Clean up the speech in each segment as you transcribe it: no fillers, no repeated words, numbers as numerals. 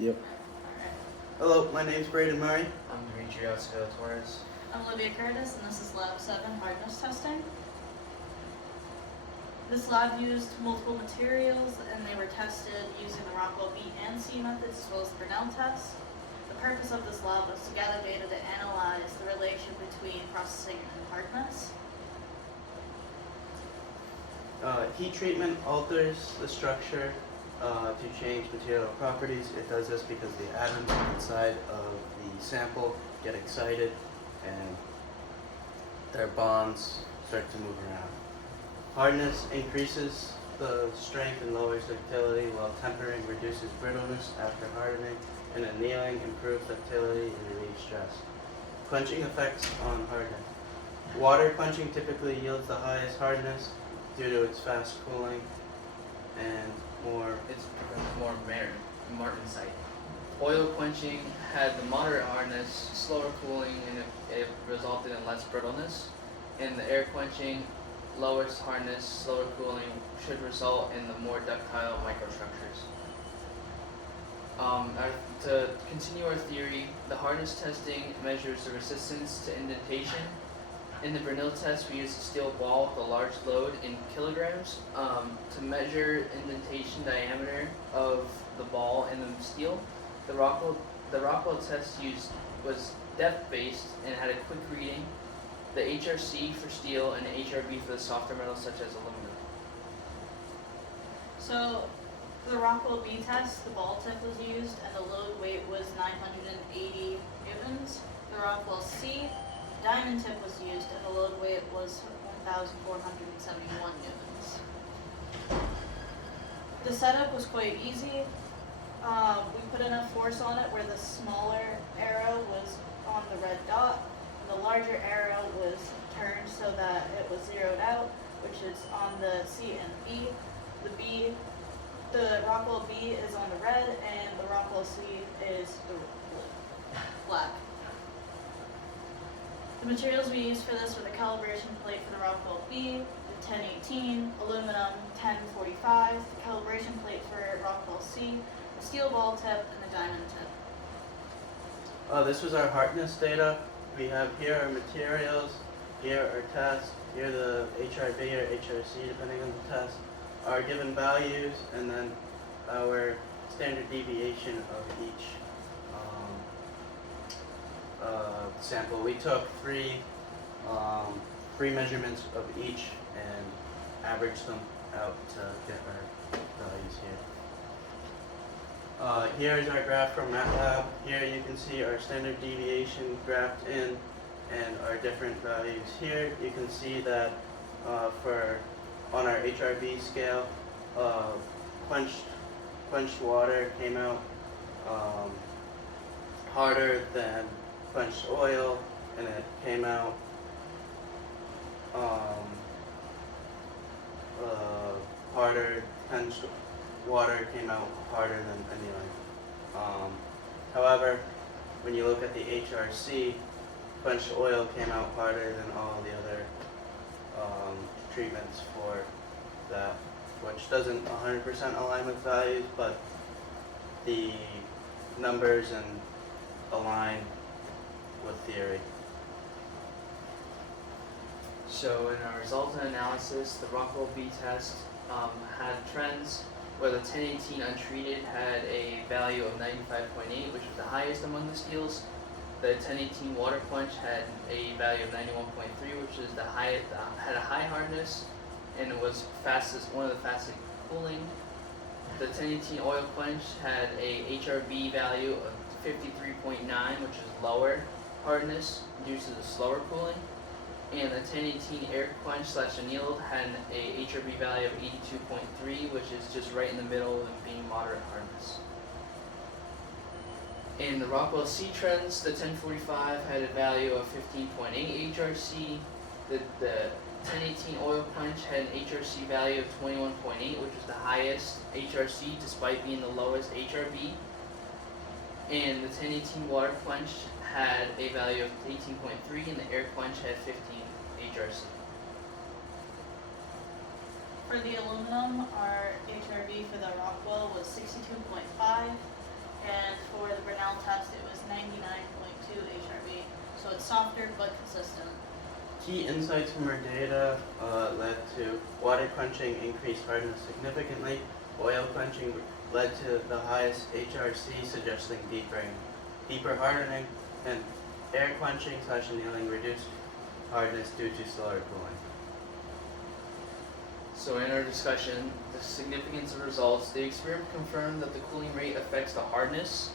Yep. Alright. Hello, my name's Braydon. I'm Damitri Torres. I'm Olivia, and this is Lab 7 Hardness testing. This lab used multiple materials and they were tested using the Rockwell B and C methods as well as the Brunel test. The purpose of this lab was to gather data to analyze the relation between processing and hardness. Heat treatment alters the structure to change material properties. It does this because the atoms inside of the sample get excited and their bonds start to move around. Hardness increases the strength and lowers ductility, while tempering reduces brittleness after hardening, and annealing improves ductility and relieves stress. Quenching effects on hardness. Water quenching typically yields the highest hardness due to its fast cooling and It's more martensite. Oil quenching had the moderate hardness, slower cooling, and it resulted in less brittleness. And the air quenching, lowest hardness, slower cooling should result in the more ductile microstructures. To continue our theory, the hardness testing measures the resistance to indentation. In the Brunel test, we used a steel ball with a large load in kilograms to measure indentation diameter of the ball in the steel. The Rockwell test was depth-based and had a quick reading. The HRC for steel and the HRB for the softer metals such as aluminum. So for the Rockwell B test, the ball tip was used and the load weight was 980 newtons. The Rockwell C diamond tip was used and the load weight was 1,471 newtons. The setup was quite easy. We put enough force on it where the smaller arrow was on the red dot and the larger arrow was turned so that it was zeroed out, which is on the C and B. The Rockwell B is on the red and the Rockwell C is the black. The materials we used for this were the calibration plate for the Rockwell B, the 1018, aluminum 1045, the calibration plate for Rockwell C, the steel ball tip, and the diamond tip. This was our hardness data. We have here our materials, here our test, here the HRB or HRC depending on the test, our given values, and then our standard deviation of each sample. We took three measurements of each and averaged them out to get our values here. Here is our graph from MATLAB. Here you can see our standard deviation graphed in and our different values. Here you can see that on our HRB scale, quenched water came out harder than quenched oil, and it came out harder. Quenched water came out harder than annealing. However, when you look at the HRC, quenched oil came out harder than all the other treatments for that, which doesn't 100% align with values, but the numbers and align with theory. So in our resultant analysis, the Rockwell B test had trends where the 1018 untreated had a value of 95.8, which was the highest among the steels. The 1018 water quench had a value of 91.3, which is the highest, had a high hardness, and it was one of the fastest cooling. The 1018 oil quench had a HRB value of 53.9, which is lower hardness due to the slower cooling. And the 1018 air quench / annealed had a HRB value of 82.3, which is just right in the middle of being moderate hardness. In the Rockwell C trends, the 1045 had a value of 15.8 HRC. The 1018 oil quench had an HRC value of 21.8, which was the highest HRC despite being the lowest HRB. And the 1018 water quench had a value of 18.3, and the air quench had 15 HRC. For the aluminum, our HRV for the Rockwell was 62.5, and hindered but consistent. Key insights from our data led to water quenching increased hardness significantly. Oil quenching led to the highest HRC, suggesting deeper hardening, and air quenching / annealing reduced hardness due to slower cooling. So in our discussion, the significance of results, the experiment confirmed that the cooling rate affects the hardness,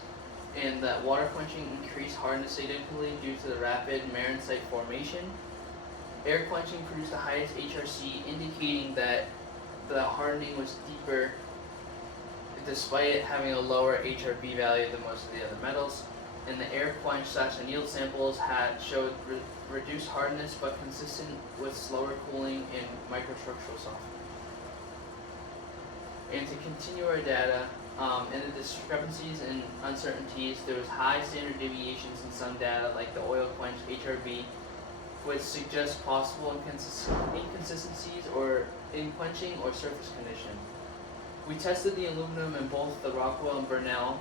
and that water quenching increased hardness significantly due to the rapid marensite formation. Air quenching produced the highest HRC, indicating that the hardening was deeper despite it having a lower HRB value than most of the other metals. And the air quench / annealed samples showed reduced hardness but consistent with slower cooling and microstructural softening. And to continue our data, in the discrepancies and uncertainties, there was high standard deviations in some data, like the oil quench HRB, which suggests possible inconsistencies or in quenching or surface condition. We tested the aluminum in both the Rockwell and Burnell,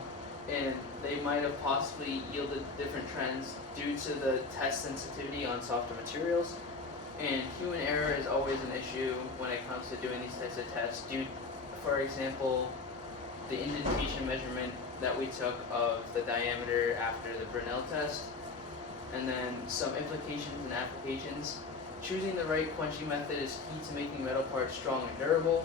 and they might have possibly yielded different trends due to the test sensitivity on softer materials. And human error is always an issue when it comes to doing these types of tests. For example, the indentation measurement that we took of the diameter after the Burnell test, and then some implications and applications. Choosing the right quenching method is key to making metal parts strong and durable.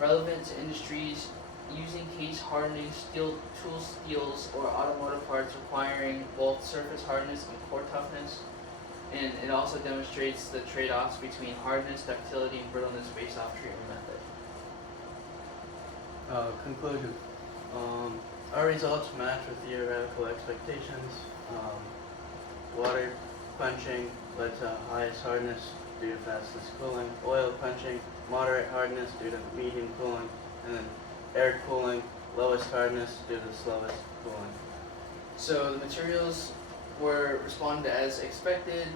Relevant to industries using case hardening tool steels or automotive parts requiring both surface hardness and core toughness. And it also demonstrates the trade-offs between hardness, ductility, and brittleness based off treatment method. Conclusion. Our results match with theoretical expectations. Water quenching led to highest hardness due to fastest cooling. Oil quenching, moderate hardness due to medium cooling. And then air cooling, lowest hardness due to the slowest cooling. So the materials were responded as expected.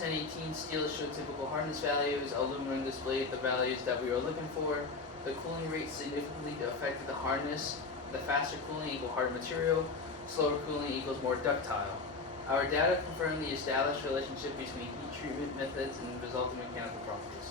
1018 steel showed typical hardness values. Aluminum displayed the values that we were looking for. The cooling rate significantly affected the hardness. The faster cooling equals harder material. Slower cooling equals more ductile. Our data confirmed the established relationship between heat treatment methods and resulting mechanical properties.